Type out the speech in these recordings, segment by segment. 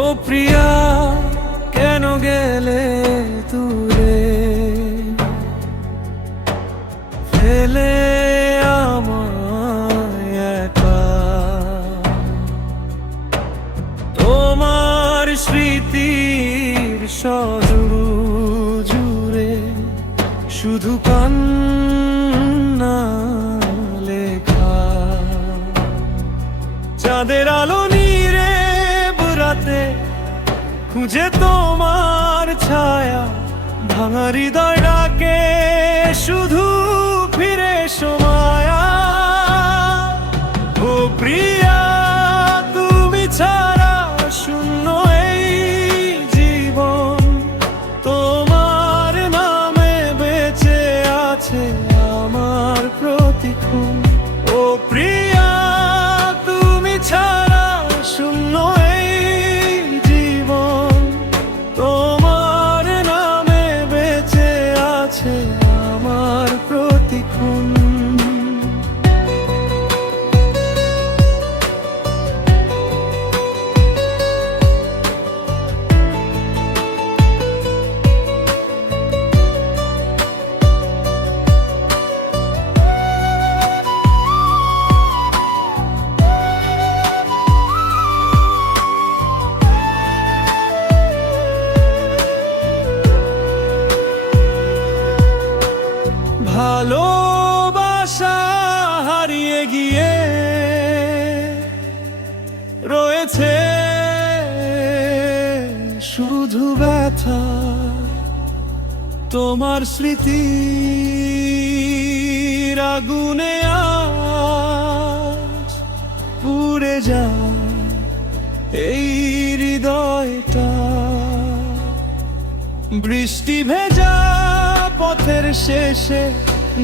ও প্রিয়া, কেন গেলে দূরে, ফেলে আমায় একা? তোমার স্মৃতির সজুড়ু জুড়ে শুধু কান্না লেখা। চাঁদের আলো নীরে রাতে খুঁজে তোমার ছায়া, ভাঙা হৃদয় ডাকে শুধু ফিরে এসো মায়া। ও প্রিয়া, তুমি ছাড়া শূন্য এই জীবন, তোমার নামে বেঁচে আছে আমার প্রতিক্ষণ। ও প্রিয়া, তুমি ছাড়া শূন্য এই জীবন, তোমার নামে বেঁচে আছে আমার প্রতিক্ষণ। ভালোবাসা হারিয়ে গিয়ে রয়েছে শুধু ব্যথা। তোমার স্মৃতির আগুনে আজ পুড়ে যায় এই হৃদয়টা। বৃষ্টি ভেজা পথের শেষে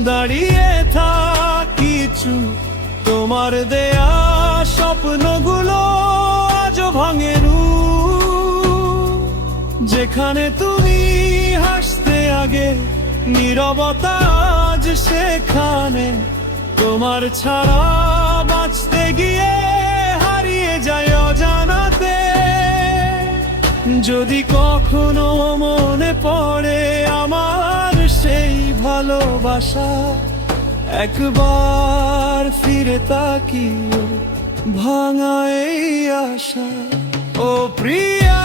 দাঁড়িয়ে থাকি চুপ, তোমার দেয়া স্বপ্নগুলো আজও ভাঙে রূপ। যেখানে তুমি হাসতে আগে নীরবতা আজ সেখানে, তোমার ছাড়া বাঁচতে গিয়ে হারিয়ে যায় অজানাতে। যদি কখনো মনে পড়ে আমার সেই ভালোবাসা, একবার ফিরে তাকিও ভাঙা এই আশা। ও প্রিয়া,